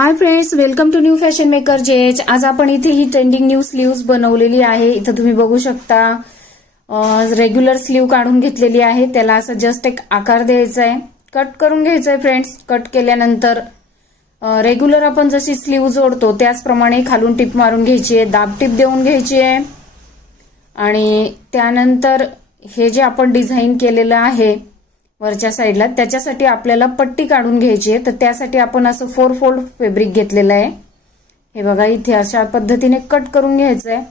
High friends, welcome to new fashion maker जेच। आज आपण इथे ही ट्रेंडिंग न्यू स्लीव्स बनवलेली आहे। इथे तुम्ही बघू शकता रेग्युलर स्लीव काढून घेतलेली आहे। त्याला असं जस्ट एक आकार द्यायचा आहे, कट करून घ्यायचा आहे फ्रेंड्स। कट केल्यानंतर रेग्युलर आपण जशी स्लीव जोडतो त्याचप्रमाणे खालून टिप मारून घ्यायची आहे, दाब टिप देऊन घ्यायची आहे। आणि त्यानंतर हे जे आपण डिझाइन केलेलं आहे वरच्या साईडला, त्याच्यासाठी आपल्याला पट्टी काढून घ्यायची आहे। तर त्यासाठी आपण असं 4 फोल्ड फॅब्रिक घेतलेलं आहे। हे बघा, इथे अशा पद्धतीने कट करून घ्यायचं आहे।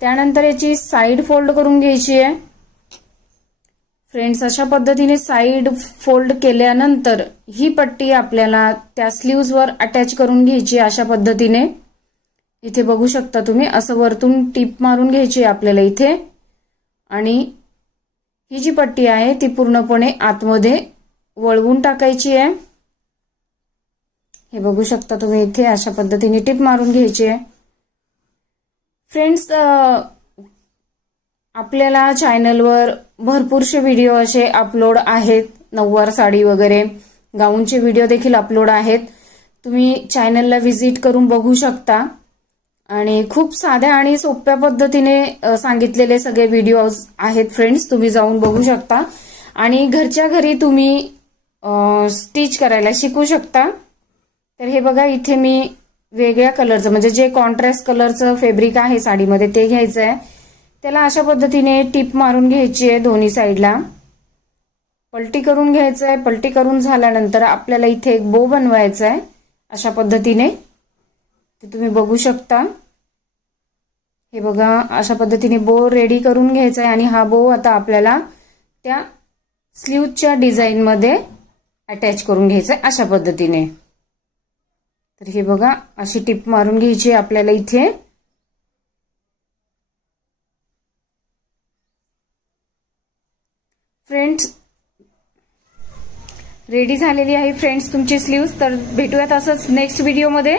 त्यानंतर याची साइड फोल्ड करून घ्यायची आहे फ्रेंड्स। अशा पद्धतीने साइड फोल्ड केल्यानंतर ही पट्टी आपल्याला त्या स्लीव्सवर अटॅच करून घ्यायची अशा पद्धतीने। इथे बघू शकता तुम्ही, असं वरतून टिप मारून घ्यायची आपल्याला इथे। आणि ही जी पट्टी आहे ती पूर्णपणे आतमध्ये वळवून टाकायची आहे। हे बघू शकता तुम्ही, इथे अशा पद्धतीने टिप मारून घ्यायची आहे फ्रेंड्स। आपल्याला चॅनलवर भरपूरसे व्हिडिओ असे अपलोड आहेत, नऊवार साडी वगैरे गाऊनचे व्हिडिओ देखील अपलोड आहेत। तुम्ही चॅनलला व्हिजिट करून बघू शकता। आणि खूप साध्या आणि सोप्या पद्धतीने सांगितलेले सगळे व्हिडिओज आहेत फ्रेंड्स, तुम्ही जाऊन बघू शकता। आणि घरच्या घरी तुम्ही स्टिच करायला शिकू शकता। तर हे बघा, इथे मी वेगळ्या कलरचं म्हणजे जे कॉन्ट्रास्ट कलरचं फॅब्रिक आहे साडीमध्ये ते घ्यायचं आहे। त्याला अशा पद्धतीने टिप मारून घ्यायची आहे, दोन्ही साईडला पलटी करून घ्यायचं आहे। पलटी करून झाल्यानंतर आपल्याला इथे एक बो बनवायचा आहे अशा पद्धतीने, ते तुम्ही बघू शकता। हे बघा, अशा पद्धतीने बो रेडी करून घ्यायचा आहे। आणि हा बो आता आपल्याला त्या स्लीवच्या डिझाइन मध्ये अटॅच करून घ्यायचा आहे अशा पद्धतीने। तर हे बघा, अशी टिप मारून घ्यायची आपल्याला इथे। फ्रेंड्स, रेडी झालेली आहे फ्रेंड्स तुमची स्लीव्स। तर भेटूयात असंच नेक्स्ट व्हिडिओ मध्ये।